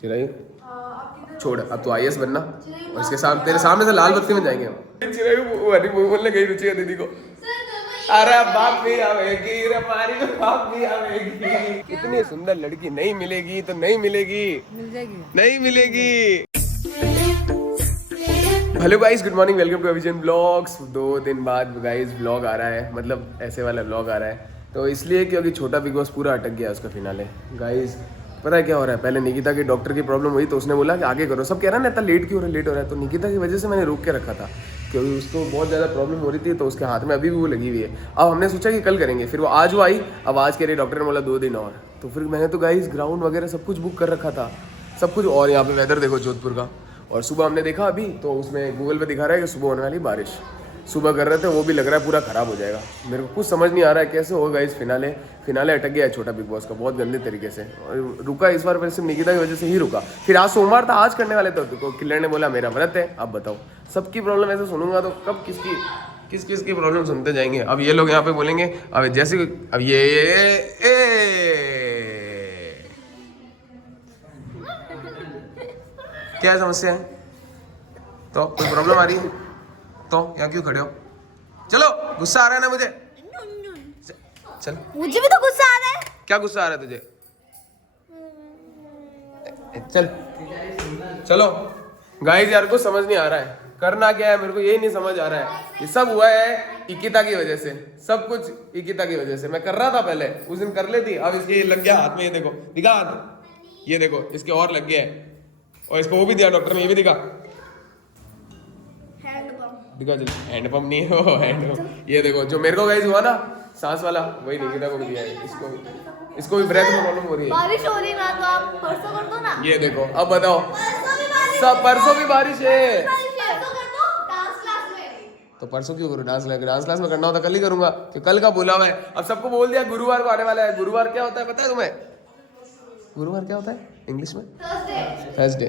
चिरायु छोड़, अब तो IAS बनना और इसके सामने तेरे सामने से लाल बत्ती में जाएंगे हम। चिरायु बोलने गई रुचि दीदी को, अरे बाप भी आवेगी रे मारी बाप भी आवेगी। इतनी सुंदर लड़की नहीं मिलेगी तो नहीं मिलेगी, मिल जाएगी नहीं मिलेगी। Hello guys, good morning, welcome to अविजन ब्लॉग्स। 2 दिन बाद गाइस ब्लॉग आ रहा है, मतलब ऐसे वाला ब्लॉग आ रहा है तो इसलिए क्योंकि छोटा बिग बॉस पूरा अटक गया उसका फिनाले। गाइस पता है क्या हो रहा है, पहले निकिता की डॉक्टर की प्रॉब्लम हुई तो उसने बोला कि आगे करो, सब कह रहा है ना इतना लेट क्यों हो रहा है, लेट हो रहा है। तो निकिता की वजह से मैंने रोक के रखा था क्योंकि उसको बहुत ज़्यादा प्रॉब्लम हो रही थी, तो उसके हाथ में अभी भी वो लगी हुई है। अब हमने सोचा कि कल करेंगे, फिर वो आज वो आई, अब आज के लिए डॉक्टर ने बोला 2 दिन और। तो फिर मैंने तो गाइस ग्राउंड वगैरह सब कुछ बुक कर रखा था, सब कुछ। और यहाँ पे वेदर देखो जोधपुर का, और सुबह हमने देखा अभी तो उसमें गूगल पे दिखा रहा है कि सुबह होने वाली बारिश। सुबह कर रहे थे वो भी लग रहा है पूरा ख़राब हो जाएगा। मेरे को कुछ समझ नहीं आ रहा है कैसे होगा इस फिनाले अटक गया है छोटा बिग बॉस का बहुत गंदे तरीके से। और रुका इस बार सिर्फ निकिता की वजह से ही रुका। फिर आज सोमवार था, आज करने वाले थे तो किलर ने बोला मेरा व्रत है। अब बताओ, सबकी प्रॉब्लम ऐसे सुनूंगा तो कब किसकी प्रॉब्लम सुनते जाएंगे। अब ये लोग यहाँ पे बोलेंगे, अब जैसे अब ये क्या समस्या है, तो कोई प्रॉब्लम आ रही है तो यहाँ क्यों खड़े हो? चलो, गुस्सा आ रहा है ना मुझे, चल। मुझे भी तो गुस्सा आ रहा है। क्या गुस्सा आ रहा है तुझे? चल चलो गाइस, यार को समझ नहीं आ रहा है करना क्या है, मेरे को ये नहीं समझ आ रहा है। ये सब हुआ है इकिता की वजह से, सब कुछ इकिता की वजह से। मैं कर रहा था पहले, उस दिन कर लेती, अब इसके लग गया हाथ में। ये देखो, दिखा हाथ, ये देखो इसके और लग गया है। और इसको वो भी दिया डॉक्टर ने, ये भी दिखा दिखा चल, हैंड पंप नहीं है वो, हैंड पंप। ये देखो जो मेरे को गाइस हुआ ना सांस वाला, वही निकिता को भी दिया है। इसको भी ब्रेथ में प्रॉब्लम हो रही है। बारिश हो रही ना तो आप परसों कर दो ना। ये देखो, अब बताओ, सब परसों भी बारिश है तो परसों क्यों करूँ? डांस क्लास में करना होता कल ही करूंगा, कि कल का बोला मैं। अब सबको बोल दिया गुरुवार को आने वाला है। गुरुवार क्या होता है पता है तुम्हें? गुरुवार क्या होता है इंग्लिश में? थर्सडे।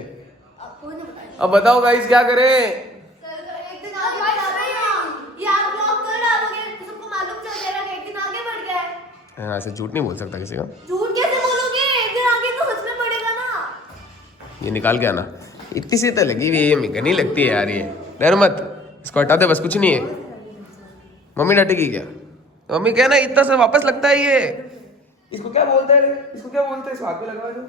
अब बताओ गाइस क्या करें? ऐसे झूठ नहीं बोल सकता किसी का। झूठ कैसे बोलोगे? एक दिन आगे तो सच में पड़ेगा ना। ये निकाल के आना। इतनी सी तो लगी हुई है, ये मिगनी लगती है यार। ये डर मत, इसको हटा दे बस, कुछ नहीं है। मम्मी डांटेगी क्या? मम्मी कहना इतना सा वापस लगता है ये। इसको क्या बोलते हैं? इसको क्या बोलते हैं? इसको हाथ में लगा दो।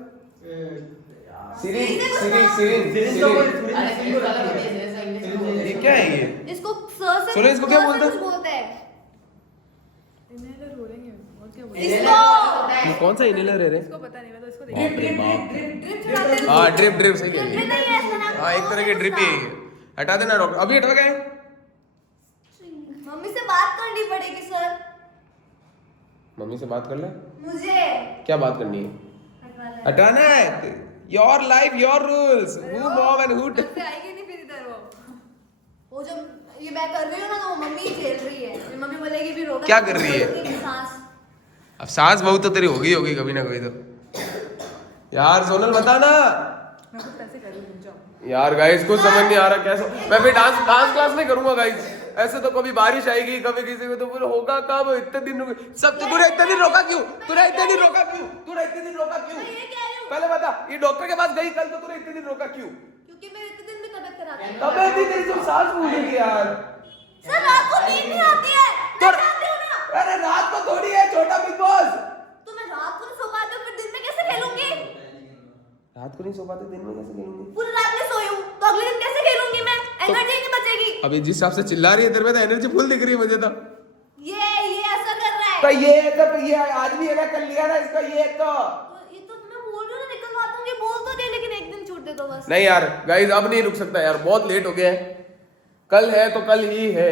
ये क्या है ये? इसको सर से सुनो, इसको क्या बोलते हैं? ये कौन सा इनहेलर है रे? इसको पता नहीं, मैं तो इसको देखा। हाँ ड्रिप सही कह रही है। हाँ एक तरह की ड्रिप ही है ये। हटा देना डॉक्टर, अभी हटा गए। मम्मी से बात करनी पड़ेगी सर। मम्मी से बात कर ले। मुझे क्या बात करनी है? हटाना है। Your life your rules, who mom and who आएगी नहीं फिर इधर वो जब ये मैं कर रही हूँ ना तो मम्मी झेल रही है। फिर मम्मी बोलेगी फिर होगा क्या कर रही है? सांस। अब सांस बहुत तो तेरी होगी कभी ना कभी तो। यार सोनल बता ना यार। गाइस को समझ नहीं आ रहा कैसे। मैं भी डांस क्लास नहीं करूंगा गाइस। ऐसे तो कभी बारिश आएगी, कभी किसी को, तो फिर होगा कब? इतने दिन सब तूने इतने दिन रोका क्यों? पहले बता, ये डॉक्टर के पास गई कल तो तूने इतने दिन रोका क्यों? क्योंकि मेरे इतने दिन भी तबीयत खराब है। तबीयत भी तेरी तो सांस फूल रही है यार। सर रात को नींद नहीं आती है। तो अरे रात को थोड़ी है छोटा बिग बॉस। तो मैं रात को नहीं सो पाती हूँ, फिर दिन में कैसे खेलूंगी? रात को नहीं सो पाते, दिन में कैसे खेलूंगी? पूरी रात में सोई हूँ तो अगले दिन कैसे खेलूंगी मैं? एनर्जी नहीं बचेगी। अभी जिस हिसाब से चिल्ला रही है तेरे में तो एनर्जी फुल दिख रही है मुझे तो। ये ऐसा कर रहा है। तो ये आज भी है ना, कल लिया ना इसका ये तो मैं बोल रही हूँ ना, निकलवा दूंगी, बोल तो दे, लेकिन एक दिन छूट दे दो बस। नहीं यार गाइस, अब नहीं रुक सकता यार, बहुत लेट हो गया है। कल है तो कल ही है।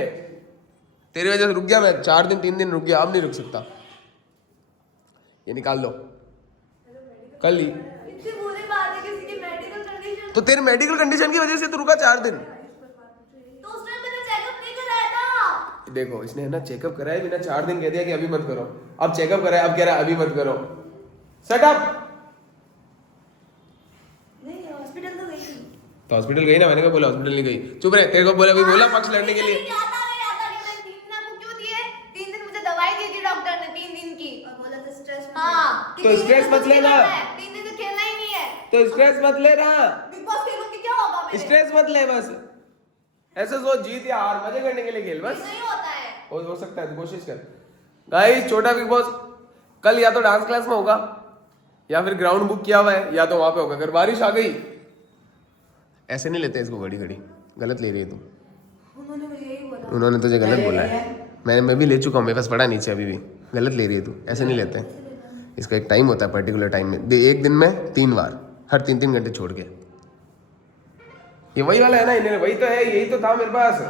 तेरी वजह से रुक गया मैं, 4 दिन 3 दिन रुक गया, अब नहीं रुक सकता। ये निकाल लो कल ही। इतनी बुरी बात है किसी की मेडिकल कंडीशन। तो तेरी मेडिकल कंडीशन की वजह से तो रुका 4 दिन। तो उसने मैंने चेकअप नहीं कराया था। देखो इसने है ना चेकअप कराया बिना, 4 दिन कह दिया कि अभी मत करो। अब चेकअप कराया, अब कह रहा है अभी मत करो। Set up. नहीं हॉस्पिटल तो गई थी। तो हॉस्पिटल गई ना, मैंने कहा बोला हॉस्पिटल नहीं गई। चुप रहे, तेरे को बोला अभी बोला पक्ष लड़ने के लिए। तो स्ट्रेस मत लेना। 3 दिन से खेलना ही नहीं है। तो स्ट्रेस मत ले ना, बिग बॉस खेलूंगी क्या होगा मेरे? स्ट्रेस मत ले, बस ऐसे सोच जीत या हार मजे करने के लिए खेल बस। नहीं होता है। हो सकता है तो कोशिश कर। गाइस छोटा बिग बॉस कल या तो डांस क्लास में होगा या फिर ग्राउंड बुक किया हुआ है या तो वहां पे होगा। अगर बारिश आ गई, ऐसे नहीं लेते इसको, घड़ी घड़ी गलत ले रही है तू। उन्होंने मुझे यही बोला। उन्होंने तुझे गलत बोला है, मैं भी ले चुका हूँ, मेरे पास पड़ा नीचे अभी भी। गलत ले रही है तू, ऐसे नहीं लेते। इसका एक टाइम होता है, पर्टिकुलर टाइम में, एक दिन में 3 बार, हर 3-3 घंटे छोड़ के। ये वही वाला है ना इनहेलर, वही तो है, यही तो था मेरे पास,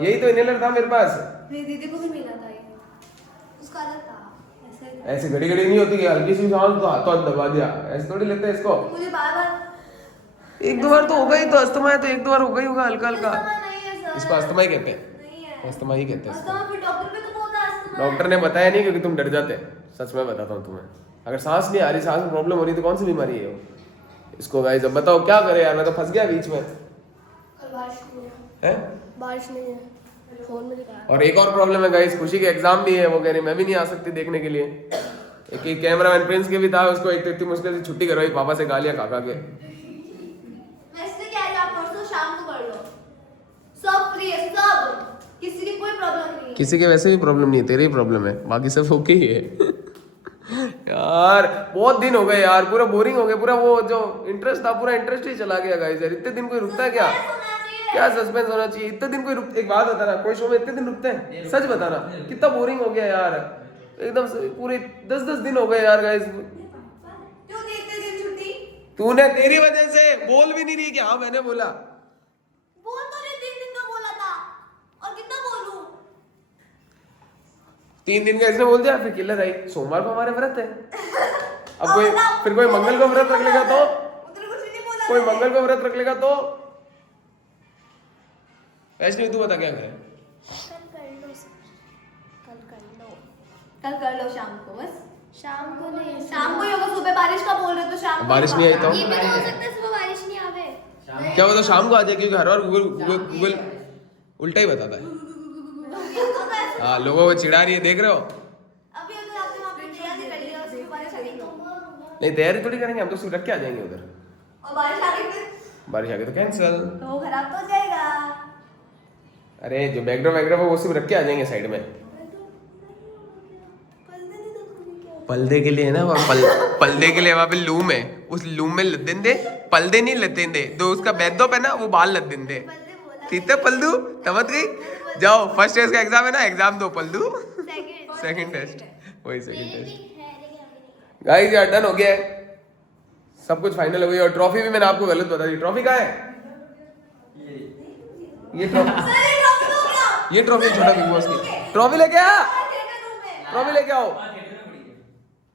यही तो इनहेलर था मेरे पास। मेरी दीदी को भी मिला था ये, उसका अलग था। ऐसे घड़ी घड़ी नहीं होती कि हल्की सी सांस तो हाथों दबा दिया, ऐसे थोड़ी लेते हैं इसको। मुझे बार बार 1-2 बार तो होगा ही, तो अस्थमा है तो 1-2 बार होगा ही होगा, हल्का हल्का। नहीं है सर। इसको अस्थमा ही कहते हैं, नहीं है अस्थमा ही कहते हैं इसको। अस्थमा, फिर डॉक्टर भी तो बोलता है अस्थमा। डॉक्टर ने बताया नहीं क्योंकि तुम डर जाते हैं। सच में बताता हूँ तुम्हें, अगर सांस नहीं आ रही, सांस में प्रॉब्लम हो रही तो कौन सी बीमारी है वो? इसको गाइस अब बताओ क्या करे यार, मैं तो फंस गया बीच में। है बारिश नहीं है, फोन में दिखा। और एक और प्रॉब्लम है गाइस, खुशी के एग्जाम भी है, वो कह रही मैं भी नहीं आ सकती देखने के लिए। एक कैमरामैन प्रिंस के भी था, उसको एक तो इतनी मुश्किल से छुट्टी करवाई पापा से, गालियां खा खा के। मैं इससे कह रही हूं, आप परसों शाम को कर लो, सब फ्री है, सब, किसी की कोई प्रॉब्लम नहीं है। किसी के वैसे भी प्रॉब्लम नहीं है, तेरे ही प्रॉब्लम है, बाकी सब ओके ही है। यार बहुत दिन हो गए यार, पूरा बोरिंग हो गया, पूरा वो जो इंटरेस्ट था पूरा इंटरेस्ट ही चला गया गाइस। यार इतने दिन कोई रुकता है क्या? क्या सस्पेंस होना चाहिए? इतने दिन कोई रुक, एक बात बता ना, कोई शो में इतने दिन रुकते हैं? सच बताना, कितना बोरिंग हो गया यार, एकदम से पूरे 10-10 दिन हो गए यार गाइस। क्यों देते दिन छुट्टी? तूने, तेरी वजह से बोल भी नहीं रही कि हाँ मैंने बोला। बोल तो नहीं, 3 दिन का बोला था, और कितना बोलूं? 3 दिन का इसने बोल दिया, फिर किलर आई, सोमवार को हमारे व्रत है। अब कोई फिर कोई मंगल को व्रत रख लेगा तो, उधर कुछ नहीं बोला कोई मैंने। मंगल को व्रत रख लेगा तो। वैष्णवी तू बता क्या करें? कल कर लो शाम को, बस शाम को नहीं, शाम को ही होगा। सुबह बारिश का बोल रहे हो तो शाम को बारिश नहीं आई तो? ये भी तो हो सकता है सुबह बारिश नहीं आवे। क्या बता, शाम को आ जाए, क्योंकि हर बार गूगल उल्टा ही बताता है। हाँ लोगों को चिढ़ा रही है, देख रहे हो? अभी अगर आपने वहाँ पे तैयारी कर लिया, सुबह बारिश आ गई तो, नहीं तैयारी थोड़ी करेंगे हम तो, सिर्फ रख के आ जाएंगे उधर। और बारिश आ गई फिर बारिश आ गई तो कैंसिल। तो वो खराब तो हो जाएगा। अरे जो बैकड्रॉप है वो सिर्फ रख के आ जाएंगे साइड में। पर्दे के लिए है ना, पर्दे के लिए वहाँ पे लूम है, उस लूम में लद देंगे, पर्दे नहीं लद देंगे, तो उसका बैकड्रॉप है ना वो बाल लद देंगे। ठीक है पल्लू, समझ गई? जाओ फर्स्ट टेस्ट का एग्जाम है ना, एग्जाम दो पल्लू। सेकंड टेस्ट, वही सेकंड टेस्ट। गाइस यार डन हो गया है, सब कुछ फाइनल हो गया। और ट्रॉफी भी मैंने आपको गलत बता दी। ट्रॉफी कहाँ है? ये ट्रॉफी, ये ट्रॉफी छोटा बिग बॉस की ट्रॉफी लेके आ, ट्रॉफी लेके आओ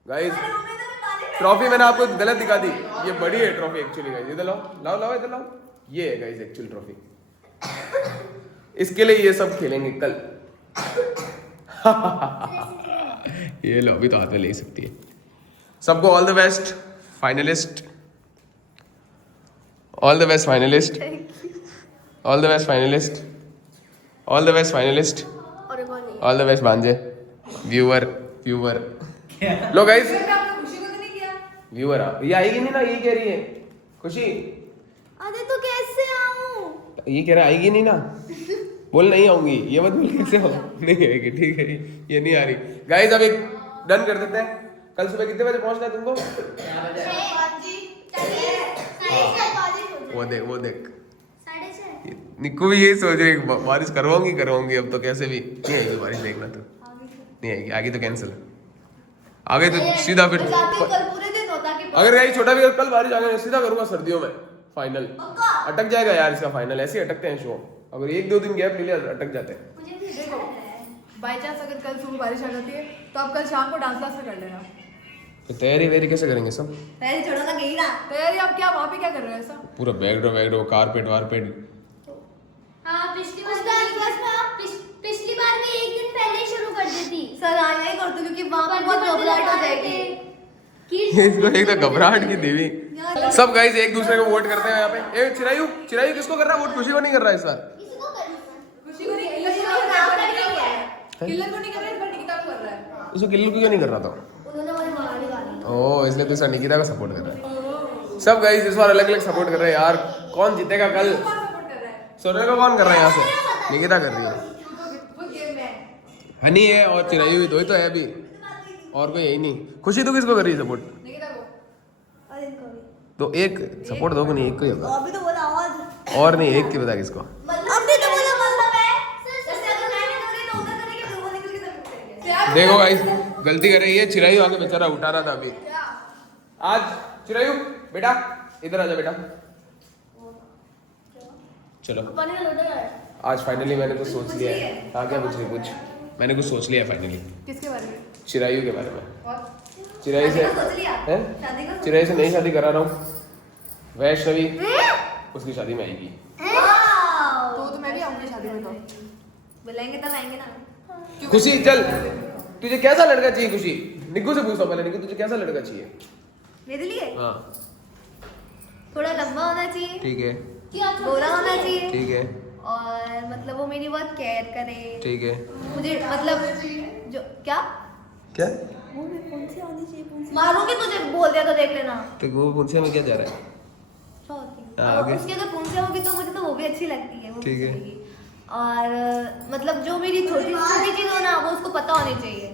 गाइस। ट्रॉफी मैंने आपको गलत दिखा दी, ये बड़ी है ट्रॉफी एक्चुअली गाइस। इधर लाओ लाओ लाओ, इधर लाओ, ये है गाइस एक्चुअल ट्रॉफी। इसके लिए ये सब खेलेंगे कल। ये लो, अभी तो हाथ में ले सकती है। सबको all the best finalist, all the best finalist, all the best finalist, all the best finalist, all the best भांजे, व्यूअर व्यूअर। लो गाइस, खुशी को तो नहीं किया। व्यूअर ये आएगी नहीं ना, ये कह रही है खुशी, अरे तो कैसे आऊं? ये कह रहा है आएगी नहीं ना, बोल नहीं आऊंगी, ये मत बोल कैसे हो, नहीं आएगी, ठीक है ये नहीं आ रही। गाइस अब एक डन कर देते हैं, कल सुबह कितने बजे पहुंचना है तुमको? वो देख वो देख, निक्कू भी यही सोच रही है बारिश करवाऊंगी अब तो कैसे भी। नहीं आएगी बारिश, देखना तो नहीं आएगी, आगे तो कैंसिल, आगे तो सीधा फिर। कल पूरे दिन होता कि अगर यही छोटा भी कल बारिश आ गई सीधा करूंगा सर्दियों में फाइनल। अटक जाएगा यार इसका फाइनल, ऐसे ही अटकते हैं शो, अगर 1-2 दिन गैप ले लिया अटक जाते हैं। बाई चांस अगर कल सुबह बारिश आ जाती है तो आप कल शाम को डांस क्लास में कर लेना। तो तैयारी वेरी कैसे करेंगे सब? तैयारी छोड़ो ना, गई ना तैयारी। आप क्या वहाँ पे क्या कर रहे हो ऐसा? पूरा बैकड्रॉप कारपेट वारपेट। हाँ पिछली बार भी एक दिन पहले ही शुरू कर देती सर हाँ यही करती क्योंकि वहाँ पे बहुत घबराहट हो जाएगी। इसको एक तो घबराहट की देवी। सब गाइस एक दूसरे को वोट करते हैं यहाँ पे। ए चिरायू किसको कर रहा है वोट? खुशी को नहीं कर रहा है इस बार। खुशी को नहीं, किल्लन को नहीं कर रहा है, इस बार निकिता को कर रहा है। उसको किल्लू क्यों नहीं कर रहा था? उन्होंने हमारी मार निकाली। ओह इसलिए तो इसका निकिता का सपोर्ट कर रहा है। सब गाइस इस बार अलग अलग सपोर्ट कर रहे हैं यार। कौन जीतेगा कल? सोने को कौन कर रहा है यहाँ से? निकिता कर रही है, हनी है और चिरायु भी, दो ही तो है अभी, और कोई है ही नहीं। खुशी तो किसको कर रही है सपोर्ट? तो एक सपोर्ट दो को नहीं, एक को ही होगा। अभी तो बोला आवाज और नहीं, एक की बता किसको? अभी तो बोला मतलब है जैसे अगर मैं नहीं करी तो उधर करेंगे फिर वो निकल के तब करेंगे। देखो गाइस गलती कर रही है चिरायु, आगे बेचारा उठा रहा था अभी। आज चिरायु बेटा इधर आजा बेटा, चलो पानी का लोटा है। आज फाइनली मैंने कुछ सोच लिया है। हाँ क्या पूछ रही? कुछ मैंने कुछ सोच लिया है फाइनली। किसके बारे में? चिरायु के बारे में। और चिरायु से शादी का सोच लिया? हैं? शादी का चिरायु से नई शादी करा रहा हूँ, वैष्णवी उसकी शादी में आएगी। तो मैं भी आऊंगी शादी में। तो बुलाएंगे तब आएंगे ना। खुशी चल, तुझे कैसा लड़का चाहिए? खुशी निक्कू से पूछता हूँ पहले, निक्कू तुझे कैसा लड़का चाहिए? मेरे लिए हाँ थोड़ा लंबा होना चाहिए, ठीक है, गोरा होना चाहिए, ठीक है, और मतलब वो मेरी बहुत केयर करे। ठीक है। मुझे मतलब जो क्या क्या वो भी कौन सी होनी चाहिए? मारूंगी तुझे, बोल दिया तो देख लेना। तो वो पुंछे में क्या जा रहा है? हाँ, और आगे। उसकी अगर पूंछे होगी तो मुझे तो वो भी अच्छी लगती है, वो भी ठीक है। चलेगी। और मतलब जो मेरी छोटी छोटी चीज हो ना वो उसको पता होनी चाहिए,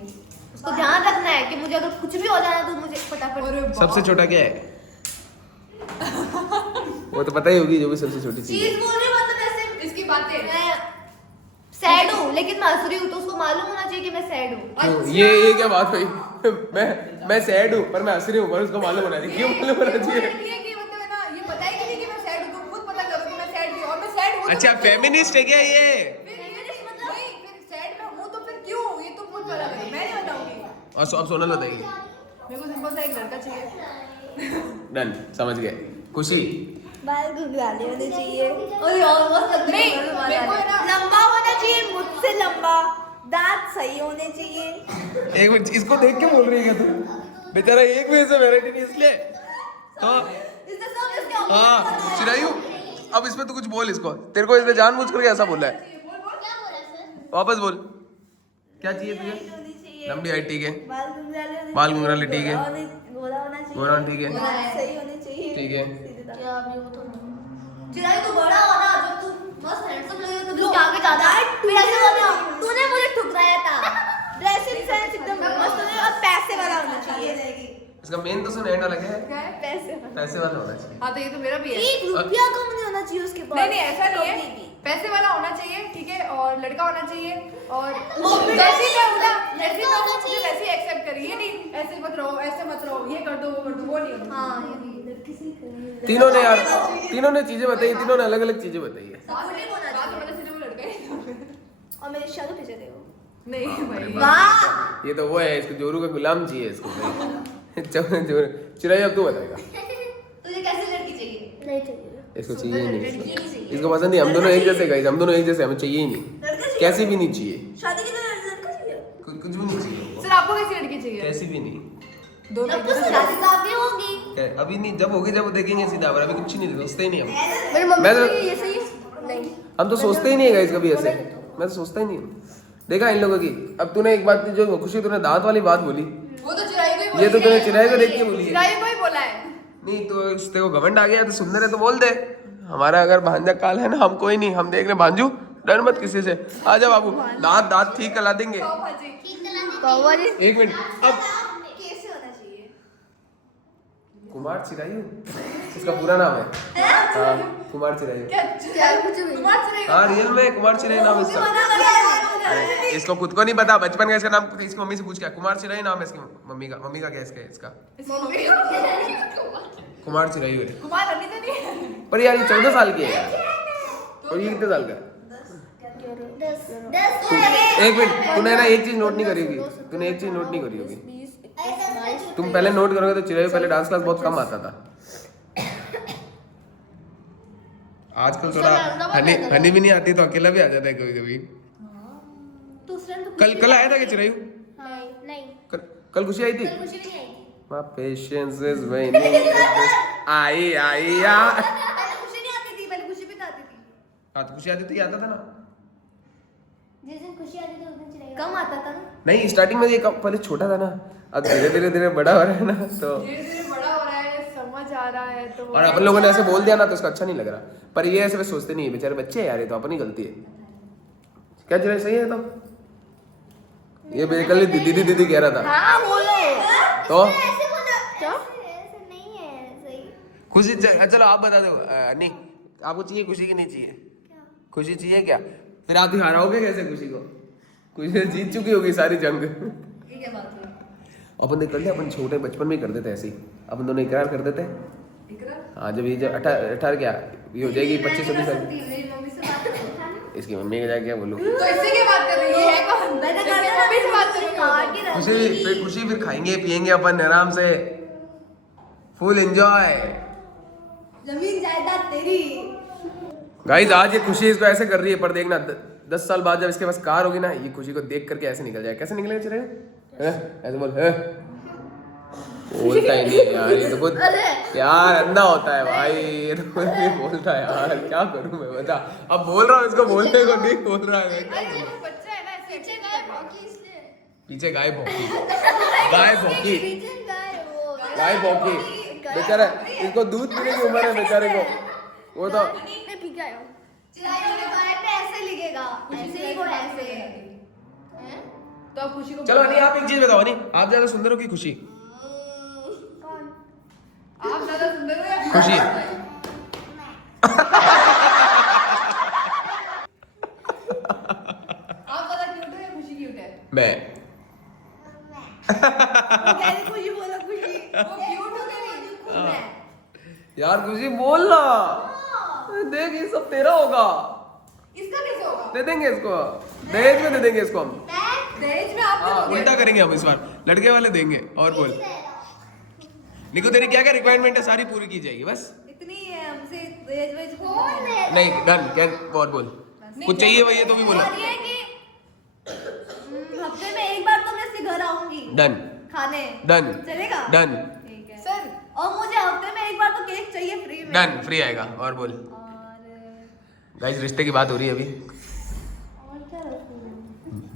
उसको ध्यान रखना है कि मुझे अगर कुछ भी हो जाए तो मुझे फटाफट। सबसे छोटा क्या है? वो तो पता ही होगी जो भी सबसे छोटी चीज चीज है। बोल रही हूँ मतलब ऐसे इसकी बातें मैं सैड हूँ लेकिन मैं हंस रही हूँ तो उसको मालूम होना चाहिए कि मैं सैड हूँ। क्यों? ये क्या बात हुई? मैं सैड हूँ पर मैं हंस रही हूँ, पर उसको मालूम होना चाहिए। क्यों मालूम होना चाहिए? ये कि मतलब है ना, ये बताएगी नहीं कि मैं सैड हूँ, तुम खुद पता करो कि मैं सैड हूँ और मैं सैड हूँ। अच्छा फेमिनिस्ट है क्या ये? नहीं, फिर सैड में हूँ तो फिर क्यों? ये तुम खुद पता करो, मैं नहीं बताऊंगी। और अब सोनल बताएगी। मेरे को सिंपल सा एक लड़का चाहिए। डन, समझ गए। खुशी बाल घुंघराले होने चाहिए और नहीं, मेरे को है ना लंबा होना चाहिए, मुझसे लंबा, दांत सही होने चाहिए। एक मिनट, इसको देख के बोल रही है क्या तू? बेचारा एक भी ऐसा वैरायटी नहीं इसलिए। तो इससे सब इसके ऊपर हाँ चिरायु, अब इसमें तू कुछ बोल इसको। तेरे को इसने जानबूझ करके ऐसा बोला है। क्या बोला सर? वापस बोल, क्या चाहिए तुझे? होनी चाहिए, लंबी हाइट ठीक है, बाल घुंघराले होने बाल घुंघराले ठीक है, गोरा होना चाहिए, गोरा ठीक है, दांत सही होने चाहिए, ठीक है। क्या अभी वो तो चिराई तू बड़ा हो ना, जब तू मस्त हैंडसम लगे तो तू आगे ज्यादा फिर ऐसे होता। तूने मुझे ठुकराया था। ड्रेसिंग सेंस एकदम मस्त होना और पैसे वाला होना चाहिए। इसका मेन तो सुन एंड अलग है, क्या है? पैसे वाला होना चाहिए। हाँ तो ये तो मेरा भी है। एक रुपया कम नहीं होना चाहिए उसके पास। नहीं नहीं ऐसा नहीं कभी है, भी। पैसे वाला होना चाहिए, ठीक है, और लड़का होना चाहिए, और जैसे मैं हूँ ना, जैसे मैं हूँ मुझे वैसे ही एक्सेप्ट करिए। ये नहीं ऐसे मत रहो, ऐसे मत रहो, ये कर दो, वो कर दो, वो नहीं होना। हाँ ये भी लड़की से ही करेंगे। तीनों ने यार, तीनों ने चीजें बताई, तीनों ने अलग अलग चीजें बताई है। सपोर्टिव होना बात तो चाहिए पता चले वो लड़का ही और मेरे शादी पीछे देखो। नहीं भाई। वाह ये तो वो है, इसको जोरू का गुलाम चाहिए इसको भाई। चिराई अब तू बताएगा। तुझे कैसी लड़की चाहिए? नहीं चाहिए। इसको चाहिए ही नहीं, लड़की नहीं चाहिए। इसको पसंद नहीं। हम दोनों एक जैसे गाइस, हम दोनों एक जैसे, हमें चाहिए ही नहीं, लड़का चाहिए? कैसी भी नहीं चाहिए, शादी के लिए लड़का चाहिए? कुछ भी नहीं चाहिए हमको। सर आपको कैसी लड़की चाहिए? कैसी भी नहीं। दो जब तो शादी तो आपकी होगी। अभी नहीं, जब होगी जब देखेंगे सीधा, पर अभी कुछ नहीं, सोचते ही नहीं हम। मेरी मैं मम्मी तो- को ये सही नहीं। हम तो सोचते ही नहीं है गाइस कभी ऐसे। मैं तो सोचता ही नहीं हूँ। देखा इन लोगों की। अब तूने एक बात जो खुशी, तूने दांत वाली बात बोली, वो तो चिराई को ही ये तो तूने चिराई को देख के बोली है। चिराई को ही बोला है। नहीं तो तेरे को घमंड आ गया तो सुंदर है तो बोल दे। हमारा अगर भांजा काल है ना, हम कोई नहीं, हम देख रहे भांजू, डर मत किसी से। आजा बाबू, दांत दांत ठीक करा देंगे। पाव भाजी। पावर एक मिनट, अब कैसे होना चाहिए? कुमार चिरायु इसका पूरा नाम है। हाँ कुमार चिरायु। क्या कुछ भी? कुमार चिराई। हाँ रियल में कुमार चिरायु नाम है इसका। मना कर दिया। अरे इसको खुद को नहीं पता, बचपन का इसका नाम इसकी मम्मी से पूछ के। कुमार चिरायु नाम है इसकी मम्मी का। मम्मी का क्या है इसका? कुमार चिरायु है। कुमार अभी तो नहीं है। पर यार ये 14 साल की है यार। और ये कितने साल का है? 10 एक मिनट, तूने ना एक चीज नोट नहीं करी होगी। तूने एक चीज नोट नहीं करी होगी। तुम पहले नोट करोगे तो चिरायु पहले डांस क्लास बहुत कम आता था। आजकल थोड़ा हनी भी नहीं आती तो अकेला भी आ जाता है कभी कभी। दूसरे ने तो कल आया था क्या चिरायु? नहीं। कल खुशी आई थी? कुछ भी नहीं। My patience is waning. आई यार। पहले खुशी नहीं आती थी, पहले खुशी भी तो आती थी। हाँ तो खुशी आती थी, आता था ना। जिस दिन खुशी आती थी उस दिन चिराई कम आता था ना। नहीं स्टार्टिंग में ये पहले छोटा था ना, अब धीरे धीरे बड़ा हो रहा है ना तो। धीरे धीरे बड़ा हो रहा है, समझ जा रहा है तो और अपन लोगों ने ऐसे बोल दिया ना तो उसका अच्छा नहीं लग रहा, पर ये ऐसे सोचते नहीं है, बेचारे बच्चे हैं यार, ये तो अपनी गलती है। क्या चिराई सही है? तो ये कल दीदी दीदी कह रहा था। हाँ बोलो। तो ऐसे बोला ऐसे नहीं है सही। खुशी चलो आप बता दो। नहीं आपको चाहिए खुशी की नहीं चाहिए? खुशी चाहिए क्या? फिर आप हराओगे कैसे खुशी को? खुशी जीत चुकी होगी सारी जंग। ये क्या बात है? अपन देख कर लिया, अपन छोटे बचपन में ही कर देते ऐसे ही, अपन दोनों इकरार कर देते। इकरार? हाँ जब ये जब 18 क्या ये हो जाएगी 25-26 साल, मेरी मम्मी से बात करो। इसकी मम्मी के जाके क्या बोलूँ? तो इससे क्या बात कर रही है? कौन? मैंने इसकी कहा था मम्मी से बात करो। खुशी फिर खाएंगे पिएंगे अपन आराम से, फुल एंजॉय। जमीन जायदाद तेरी। गाइस आज ये खुशी इसको ऐसे कर रही है, पर देखना 10 साल बाद जब इसके पास कार होगी ना, ये खुशी को देख करके ऐसे निकल जाए। कैसे निकलेगा चिरे? ऐसे बोल बोलता ही नहीं यार, ये तो खुद यार अंधा होता है भाई, ये तो खुद नहीं बोलता यार, क्या करूं मैं बता। अब बोल रहा हूँ इसको बोलने को, नहीं बोल रहा है। अरे वो बच्चा है ना, पीछे गाय भौंकी इसलिए। पीछे गाय भौंकी, गाय भौंकी, गाय भौंकी बेचारा, इसको दूध पीने की उम्र है बेचारे को, वो तो मैं पी के आया हूँ। चिराई ने कहा है ऐसे लिखेगा, ऐसे ही वो ऐसे तो अब खुशी को चलो नहीं आप एक चीज बताओ, नहीं आप ज्यादा सुंदर हो कि खुशी? आप ज्यादा सुंदर हो या खुशी आप ज्यादा क्यूट हो या खुशी क्यूट है? मैं कैसे खुशी बोला खुशी। वो क्यूट हो तेरी। यार खुशी बोल ना, देख ये सब तेरा होगा, इसका कैसे होगा? दे देंगे इसको, दहेज में दे देंगे इसको हम। दहेज में आप हाँ उल्टा करेंगे हम इस बार, लड़के वाले देंगे। और बोल निको तेरी क्या क्या रिक्वायरमेंट है सारी पूरी की जाएगी बस। इतनी है हमसे दहेज वेज नहीं डन कैन और बोल कुछ चाहिए भैया तो भी बोला। और ये कि हफ्ते में एक बार तो मैं इसके घर आऊंगी डन खाने। डन चलेगा? डन ठीक है सर। और मुझे हफ्ते में एक बार तो केक चाहिए फ्री में। डन फ्री आएगा। और बोल और गाइस रिश्ते की बात हो रही है अभी,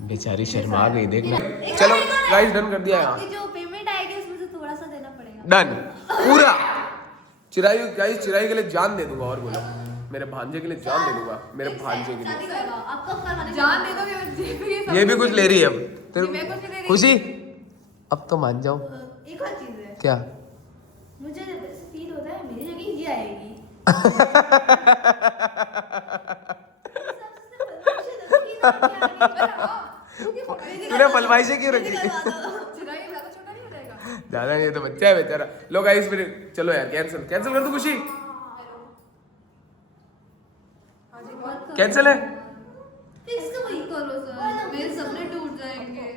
बेचारी शर्मा गई देखना। चलो गाइस डन कर दिया आपकी यहाँ, जो पेमेंट आएगी उसमें से थोड़ा सा देना पड़ेगा। डन पूरा। चिराई गाइस चिराई के लिए जान दे दूंगा। और बोलो मेरे भांजे के लिए जान दे दूंगा, मेरे भांजे के शादी लिए। करेगा आप कब करवाने जान दे दोगे? ये भी कुछ ले रही है अब जी, मैं कुछ नहीं ले रही। खुशी अब तो मान जाओ। एक और चीज है, क्या? मुझे फील होता है मेरी जगह ये आएगी। तूने फलवाइशें क्यों रखी? चिराई ज्यादा छोटा नहीं हो जाएगा? ज्यादा नहीं, ये तो बच्चा है बेचारा। लो गाइस फिर चलो यार कैंसिल कैंसिल कर दो खुशी, कैंसिल है। फिक्स तो वही करो सर, मेरे सपने टूट जाएंगे।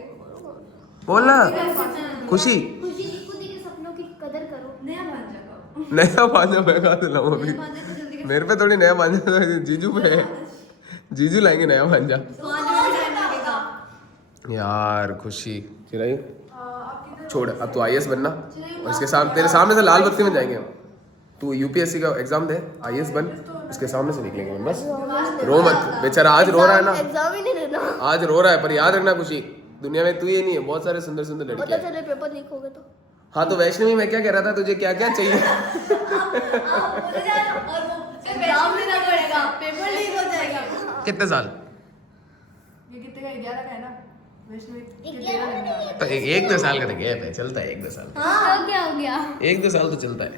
बोल ना खुशी। खुशी जी खुद के सपनों की कदर करो। नया भांजा का नया भांजा मैं कहाँ से लाऊं अभी? भांजे तो जल्दी मेरे पे थोड़ी नया भांजा, तो जीजू पे है, जीजू लाएंगे नया भांजा। भांजे में टाइम लगेगा। यार खुशी चिराई छोड़, अब तू IAS बनना और इसके सामने तेरे सामने से लाल बत्ती में जाएंगे हम। तू UPSC का एग्जाम दे, IAS बन, इसके सामने से निकलेंगे हम बस। रो मत बेचारा, आज रो रहा है ना, एग्जाम ही नहीं देना। आज रो रहा है, पर याद रखना खुशी दुनिया में तू ही नहीं है, बहुत सारे सुंदर सुंदर लड़के पता हैं। चले पेपर लीक हो गए तो। हाँ तो वैष्णवी मैं क्या कह रहा था, तुझे क्या क्या चाहिए? और वो एग्जाम देना पड़ेगा, पेपर लीक हो जाएगा। कितने साल? ये कितने का? 11 का है ना? वैष्णवी 11 में नहीं है। तो एक दो साल का तो गैप है, चलता है 1-2 साल, हाँ क्या हो गया? 1-2 साल तो चलता है।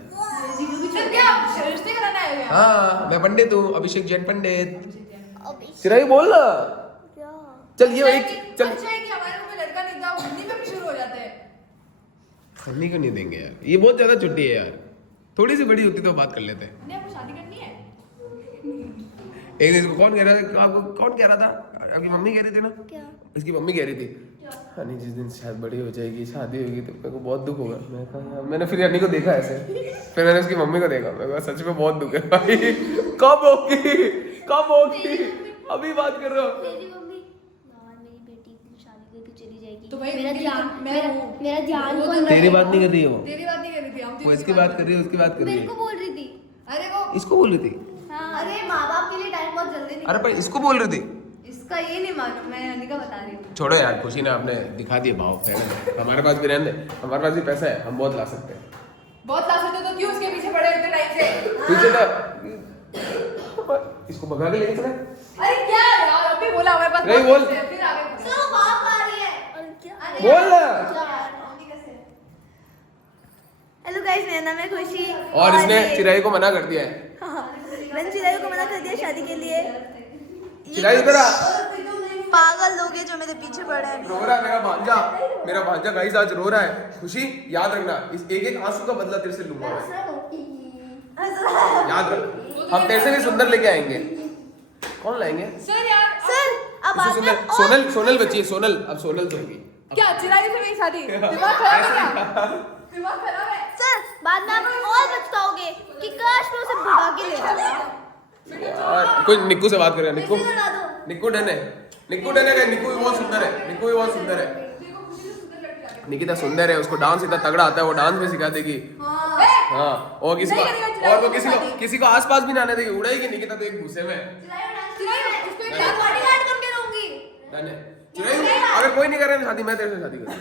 फिर क्या रिश्ते कराना है? हाँ मैं पंडित हूँ, अभिषेक जैन पंडित। अभी चिराई बोल ना, क्या? चल ये एक चल। अच्छा है कि हमारे मुंह में लड़का नहीं था, हिंदी में भी शुरू हो जाता है। फनी को नहीं देंगे यार, ये बहुत ज्यादा छुट्टी है यार, थोड़ी सी बड़ी होती तो बात कर लेते। नहीं आपको शादी करनी है? एक दिन इसको कौन कह रहा था, आपको कौन कह रहा था? आपकी मम्मी कह रही थी ना? क्या? इसकी मम्मी कह रही थी हनी जिस दिन शायद बड़ी हो जाएगी, शादी होगी तो मेरे को बहुत दुख होगा। मैं कहा यार, मैंने फिर हनी को देखा ऐसे, फिर मैंने उसकी मम्मी को देखा, मैं कहा सच में बहुत दुख है भाई। कब होगी, कब होगी, अभी बात कर रहे हो? मेरी मम्मी यार मेरी बेटी की शादी करके चली जाएगी तो भाई मेरा ध्यान मैं हूँ। मेरा ध्यान वो कौन तो रखेगा? तेरी बात नहीं कर रही है वो, तेरी बात नहीं कर रही थी, हम वो इसकी बात कर रही है, उसकी बात कर रही मेरे को है, बोल रही थी। अरे वो इसको बोल रही थी। हाँ अरे माँ बाप के लिए टाइम बहुत जल्दी अरे निकलता पर इसको बोल रही थी। है। इसका ये नहीं मालूम, मैं अनिका बता रही हूँ। छोड़ो यार, खुशी ने आपने दिखा दिए भाव, रहने दो। हमारे पास भी रहने दे, हमारे पास भी पैसा है, हम बहुत ला सकते हैं। बहुत ला सकते हो तो क्यों उसके पीछे पड़ पीछे था इसको भगा के लेके चला अरे क्या यार अभी बोला हमारे पास नहीं बोल फिर आगे चलो बाप आ रही है। बोल ना हेलो गाइस, मेरा नाम है खुशी और इसने चिराई को मना कर दिया है। मैंने चिराई को मना कर दिया शादी के लिए। चिराई इधर आ। पागल लोग हैं जो मेरे पीछे पड़े हैं। रो रहा है मेरा भांजा गाइस आज रो रहा है। खुशी याद रखना इस एक एक आंसू का बदला तेरे से लूंगा मैं। याद रख हम तेरे से भी सुंदर लेके आएंगे। कौन लाएंगे? सर यार सर अब किसी सुंदर सोनल बची है सोनल। अब सोनल तो होगी। क्या चिराई से मेरी शादी दिमाग खराब है क्या दिमाग खराब है सर बाद में आप और पछताओगे कि काश मैं उसे भगा के ले जाता। यार कोई निक्कू से बात करेगा। निक्कू निक्कू डन है निक्कू भी बहुत सुंदर है। निक्कू भी बहुत सुंदर है। निकिता सुंदर है उसको डांस इतना तगड़ा आता है वो डांस भी सिखा देगी। हाँ और किसी को आसपास भी ना आने देगी उड़ाएगी निकिता तो एक भूसे में। बॉडीगार्ड बन के रहूंगी। अगर कोई नहीं कर रहा शादी मैं तेरे से शादी करूंगा।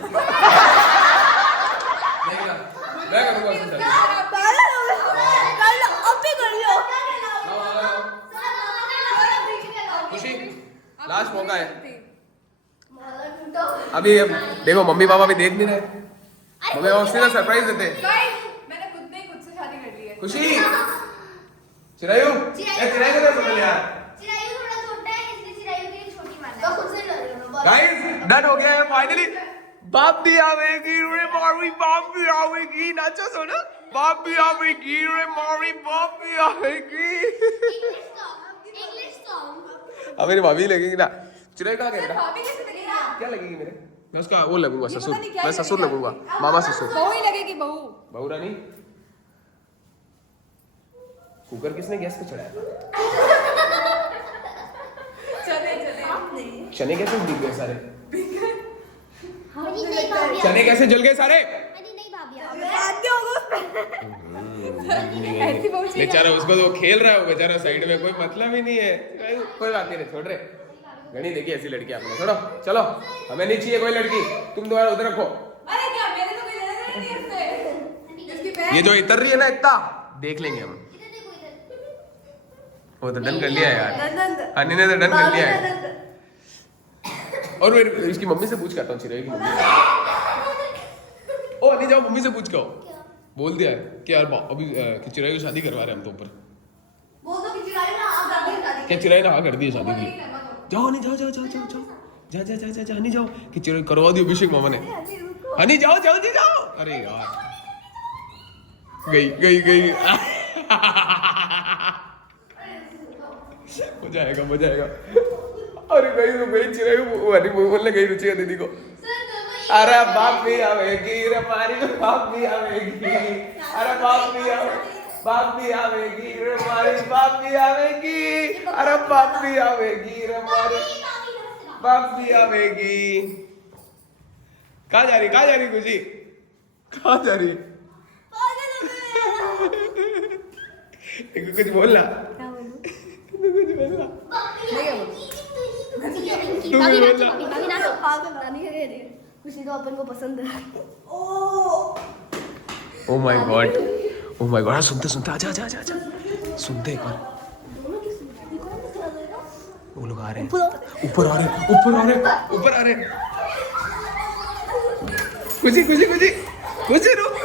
मैं करूंगा उससे शादी। कर लो अब भी कर लो। खुशी लास्ट मौका है अभी। अब देखो मम्मी पापा भी देख नहीं रहे। मम्मी पापा सीधा सरप्राइज देते। मैंने खुद से शादी कर ली है खुशी चिरायू चिरायू को समझ यार। चिरायू थोड़ा छोटा है इसलिए चिरायू के लिए छोटी माना है। तो खुद से लड़ रही हूं मैं। गाइस डन हो गया है फाइनली। बाप भी आवेगी रे मारी बाप भी आवेगी नाचो सोना। बाप भी आवेगी रे मारी बाप भी आवेगी। इंग्लिश सॉन्ग अब मेरी भाभी लगेगी ना। चिरायू कहाँ गया? भाभी कैसे लगेगी क्या लगेगी मेरे? मैं उसका वो लगूंगा ससुर। मैं ससुर लगूंगा मामा ससुर। बहू ही लगेगी बहू बहू रानी। कुकर किसने गैस पे चढ़ाया? चने कैसे भीग गए सारे? चने कैसे जल गए सारे? बेचारा उसको तो खेल रहा है वो बेचारा साइड में कोई मतलब ही नहीं है। कोई बात नहीं छोड़ रहे घनी देखी ऐसी लड़की आपने छोड़ो चलो हमें नहीं चाहिए कोई लड़की। तुम दोबारा उधर रखो। अरे क्या मेरे तो कोई लेना नहीं है इससे ये जो इतर रही है ना इतना देख लेंगे हम। वो तो डन कर लिया है यार। हनी ने तो डन कर लिया है। और मैं इसकी मम्मी से पूछ करता हूँ चिराई की मम्मी। ओ हनी जाओ मम्मी से पूछ के आओ। बोल दिया है कि यार अभी चिराई को शादी करवा रहे हैं हम तो ऊपर। बोल दो कि चिरायू ना आप कर दी शादी। क्या चिराई ने हाँ कर दी है शादी के लिए? जाओ हनी जाओ जा हनी जाओ कि चिराई करवा दी अभिषेक मामा ने। हनी जाओ जल्दी जाओ। अरे यार गई मजा आएगा। अरे गई चिराई हनी बोलने गई रुचिका दीदी को। अरे बाप भी आवेगी रे मारी बाप भी आवेगी। अरे बाप भी आवेगी रे मारी बाप भी आवेगी। अरे बाप भी आवेगी रे मारी बाप भी आवेगी। कहाँ जा रही खुशी? कहाँ जा रही? कुछ बोलना। खुशी तो अपन को पसंद है। ओ माय गॉड सुनते आजा सुनते एक बार। वो लोग आ रहे हैं ऊपर आ रहे हैं। खुशी रुक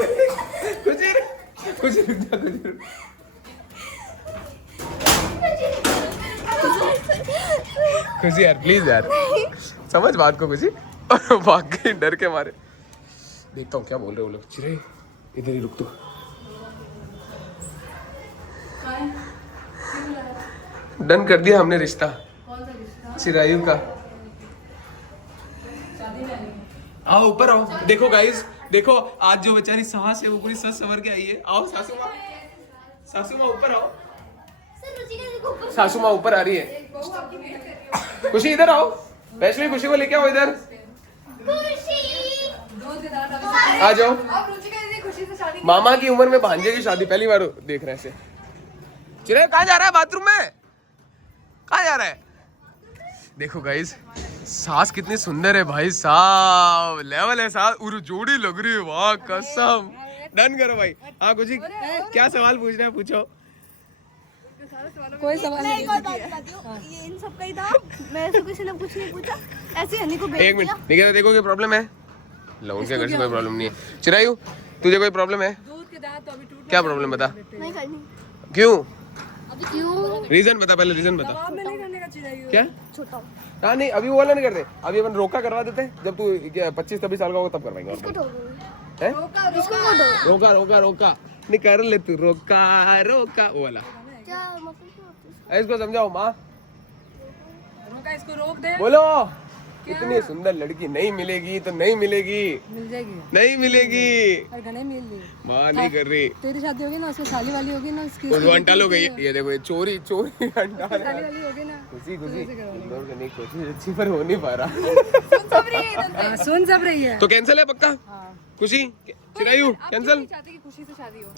खुशी यार प्लीज यार समझ बात को खुशी। और भाग गई डर के मारे। देखता हूँ क्या बोल रहे हो लोग। चिराई इधर ही रुक तो। डन कर दिया हमने रिश्ता चिरायू का। आओ ऊपर आओ। देखो गाइस देखो आज जो बेचारी सास है वो पूरी सच संवर के आई है। आओ सासू माँ ऊपर आओ। सासू माँ ऊपर आ रही है। खुशी इधर आओ। वैष्णवी खुशी को लेके आओ इधर। आ जाओ। अब रुचिका दीदी खुशी से शादी मामा की उम्र में भांजे की शादी पहली बार देख रहे हैं ऐसे। चिरायू कहाँ जा रहा है? बाथरूम में कहाँ जा रहा है? देखो गाइस सास कितनी सुंदर है भाई साहब। लेवल है सास उर जोड़ी लग रही है वाह कसम। डन करो भाई। हाँ खुशी क्या सवाल पूछ रहे हैं पूछो। कोई सवाल मैं नहीं एक और बात बताती हूँ, ये इन सब का ही था, मेरे से किसी ने कुछ नहीं पूछा, ऐसे ही हनी को भेज एक दिया। मिनट निकिता देखो क्या प्रॉब्लम है। लो उनके घर से कोई प्रॉब्लम नहीं है। चिरायु तुझे कोई प्रॉब्लम है? दूध के दांत तो अभी टूट क्या प्रॉब्लम बता। नहीं करनी। क्यों? अभी क्यों? रीजन बता, पहले रीजन बता। जवाब में नहीं करने का चिड़ाई क्या? छोटा हाँ नहीं अभी वो वाला नहीं करते, अभी अपन रोका करवा देते हैं, जब तू 25-26 साल का होगा तब करवाएंगे। और हैं? रोका रोका रोका नहीं कर ले तू, रोका रोका वो वाला। क्या मतलब? इसको समझाओ माँ, रोका, इसको रोक दे। बोलो इतनी सुंदर लड़की नहीं मिलेगी तो नहीं मिलेगी, मिल जाएगी नहीं मिलेगी। और घने मिल ली। माँ नहीं कर रही। तेरी शादी होगी ना, उसमें साली वाली होगी ना, उसकी तो अंटा लोग ये देखो ये चोरी चोरी अंटा साली वाली होगी ना। खुशी खुशी इंदौर करने की कोशिश अच्छी पर हो नहीं पा रहा। सुन सब रही है। तो कैंसिल है पक्का? खुशी चिरायु कैंसिल। चाहती कि खुशी से शादी हो।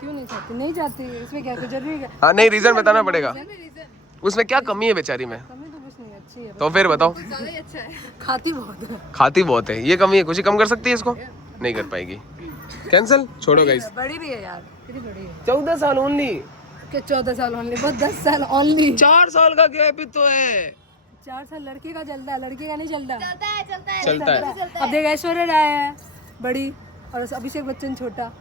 क्यों नहीं चाहती? नहीं चाहती, इसमें क्या कुछ जरूरी है? हाँ नहीं रीजन बताना पड़ेगा, रीजन उसमें क्या कमी है बेचारी में, कमी तो कुछ नहीं, अच्छी है, तो फिर बताओ। ज्यादा ही अच्छा है, खाती बहुत है। खाती बहुत है, ये कमी है। खुशी कम कर सकती है इसको? नहीं कर पाएगी, कैंसिल। छोड़ो गाइस। बड़ी भी है यार, कितनी बड़ी है? 14 साल ओनली। क्या 14 साल ओनली? बस 10 साल ओनली। 4 साल का गैप ही तो है। 4 साल लड़की का चलता है, लड़की का नहीं चलता। चलता है। अब देख ऐश्वर्या राय है बड़ी और अभिषेक बच्चन छोटा,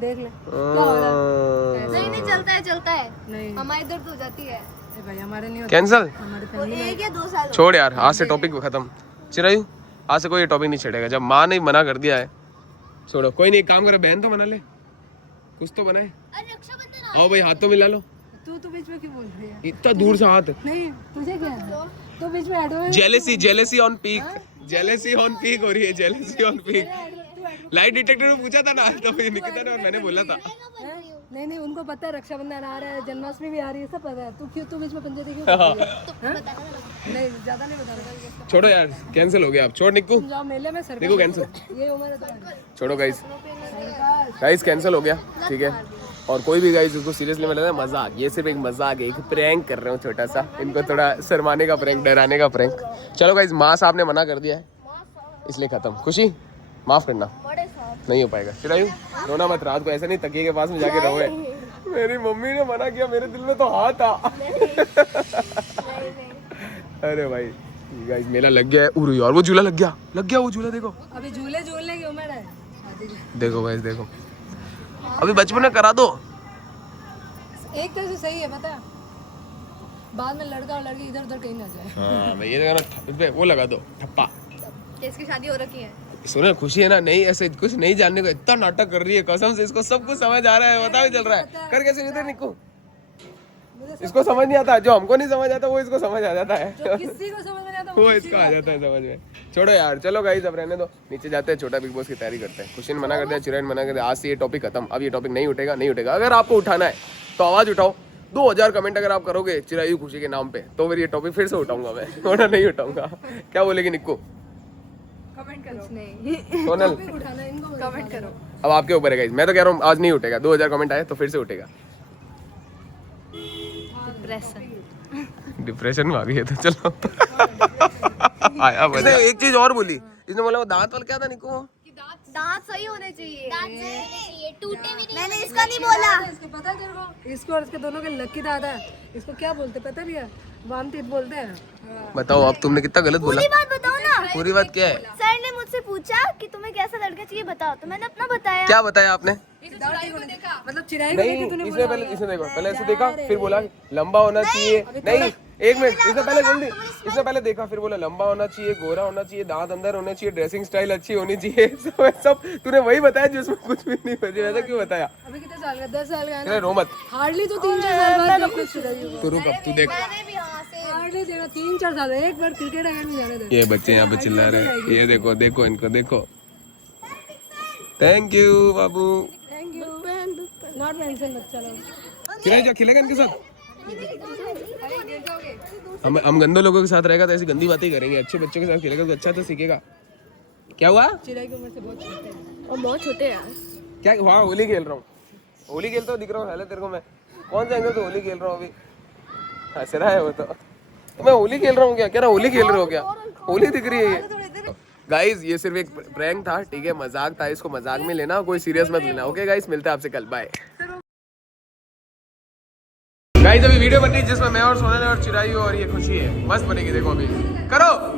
देख ले क्या हो रहा है। नहीं नहीं चलता है नहीं हमारे इधर तो हो जाती है। ए भाई हमारे नहीं होता, कैंसिल। हमारे वो फैमिली 1 या 2 साल हो। छोड़ यार, आज से टॉपिक खत्म। चिरायु आज से कोई ये टॉपिक नहीं छेड़ेगा, जब माँ ने मना कर दिया है। छोड़ो, कोई नहीं, काम करे, बहन तो बना ले, कुछ तो बनाए। रक्षाबंधन आओ भाई हाथ तो मिला लो। तू बीच में क्यों बोल रही है? इतना दूर से हाथ। नहीं तुझे क्या है, तू बीच में ऐड हो। Jealousy jealousy on peak, jealousy on peak हो रही है, jealousy on peak. Light detector में पूछा था ना तो निकिता ने और मैंने बोला था। नहीं नहीं उनको पता है रक्षाबंधन आ रहा है, जन्माष्टमी भी आ रही है, सब पता है। तू बीच में पंचायती क्यों कर रही है? नहीं ज्यादा नहीं बता रहा। छोड़ो यार, कैंसिल हो गया। अब छोड़ निक्कू, जाओ मेले में सर निक्कू कैंसिल। ये उम्र है तुम्हारी। छोड़ो गाइस, गाइस कैंसिल हो गया, ठीक है। और कोई भी गाइस इसको सीरियसली में लेना है, मजाक, ये सिर्फ एक मजाक है, एक प्रैंक कर रहे हो छोटा सा, इनको थोड़ा शर्माने का प्रैंक, डराने का प्रैंक। चलो गाइस, माँ साहब ने मना कर दिया है इसलिए खत्म। खुशी माफ करना, नहीं हो पाएगा। चिरायु रोना मत, रात को ऐसा नहीं तकिए के पास में जाके रोए। मेरी मम्मी ने मना किया, मेरे दिल में तो हाथ था। अरे भाई गाइस मेला लग गया है। उरे यार वो झूला लग गया वो झूला, देखो अभी झूले झूलने की उम्र है शादी की। देखो गाइस देखो, अभी बचपन में करा दो। एक तरह से सही है, पता है, बाद में लड़का और लड़की इधर उधर कहीं ना जाए। हाँ मैं ये जगह इस पे वो लगा दो ठप्पा। इसकी शादी हो रखी है। सुनो खुशी है ना, नहीं ऐसे कुछ नहीं जानने को इतना नाटक कर रही है, कसम से इसको सब कुछ समझ आ रहा है, पता भी चल रहा है। कर कैसे इधर निको, इसको समझ नहीं आता, जो हमको नहीं समझ आता वो इसको समझ आ जाता है। किसी को समझ में नहीं आता वो इसको आ जाता है समझ में। छोड़ो यार, चलो गाइस अब रहने दो, नीचे जाते हैं, छोटा बिग बॉस की तैयारी करते हैं। खुशी ने मना कर दिया, चिरायन मना कर दिया, आज से ये टॉपिक खत्म। अब ये टॉपिक नहीं उठेगा, नहीं उठेगा। अगर आपको उठाना है तो आवाज उठाओ, 2000 कमेंट अगर आप करोगे चिरायु खुशी के नाम पे, तो फिर ये टॉपिक फिर से उठाऊंगा मैं, वरना नहीं उठाऊंगा। क्या बोलेगी निक्कू? कमेंट करो। सोनल उठाना इनको कमेंट करो। अब आपके ऊपर है गाइस, मैं तो कह रहा हूँ आज नहीं उठेगा, 2000 कमेंट आए तो फिर से उठेगा। डिप्रेशन में आ गई है तो चलो। आया मजा। इसने एक चीज और बोली, इसने बोला वो दांत वाल क्या था निको? दांत सही होने चाहिए। टूटे भी नहीं। मैंने इसका नहीं बोला। इसको पता है तेरे को, इसको और इसके दोनों के लकी दादा है। इसको क्या बोलते पता है भैया? वामतीत बोलते हैं। बताओ अब तुमने कितना गलत बोला। पूरी बात बताओ ना। पूरी बात क्या है? सर ने मुझसे पूछा कि तुम्हें कैसा लड़का चाहिए बताओ, तो मैंने अपना बताया। क्या बताया आपने? मतलब चिराई को लेके तूने इसने पहले इसने देखो, पहले ऐसे देखा, फिर बोला लंबा होना चाहिए। नहीं एक मिनट, इसने पहले जल्दी, इसने पहले देखा, फिर बोला लंबा होना चाहिए, गोरा होना चाहिए, दांत अंदर होने चाहिए, ड्रेसिंग स्टाइल अच्छी होनी चाहिए। सब तूने वही बताया जिसमें कुछ भी नहीं बचे। वैसा क्यों बताया? अभी कितने साल का? 10 साल का है अरे रो मत, हार्डली तो 3-4 साल बाद देखो चिराई को। तू रुक, अब तू देख। हार्डली देखो 3-4 साल, एक बार क्रिकेट अकेडमी जाने दे। ये बच्चे यहाँ पे चिल्ला रहे हैं, ये देखो देखो इनको देखो। Thank you Babu. Thank you. Not mention बच्चा लोग। चिराई जो खिलेगा इनके साथ, हम गंदे लोगों के साथ रहेगा तो ऐसी गंदी बातें ही करेंगे, अच्छे बच्चों के साथ खेलेगा तो अच्छा तो सीखेगा। क्या हुआ? चिराई की उम्र से बहुत छोटे हैं। और बहुत छोटे हैं। क्या? हाँ होली खेल रहा हूँ, होली खेलता हूँ, दिख रहा हूँ पहले तेरे को मैं? कौन सा एंगल से होली खेल रहा हूँ अभी? हंस रहा है वो तो मैं होली खेल रहा हूँ क्या? कह रहा होली खेल रहे हो क्या? होली दिख रही है ये। गाइस ये सिर्फ एक प्रैंक था, ठीक है, मजाक था, इसको मजाक में लेना, कोई सीरियस मत लेना। ओके गाइस, मिलते हैं आपसे कल, बाय। गाइस अभी वीडियो बन रही है जिसमें मैं और सोनल और चिरायु और ये खुशी है, मस्त बनेगी, देखो अभी करो।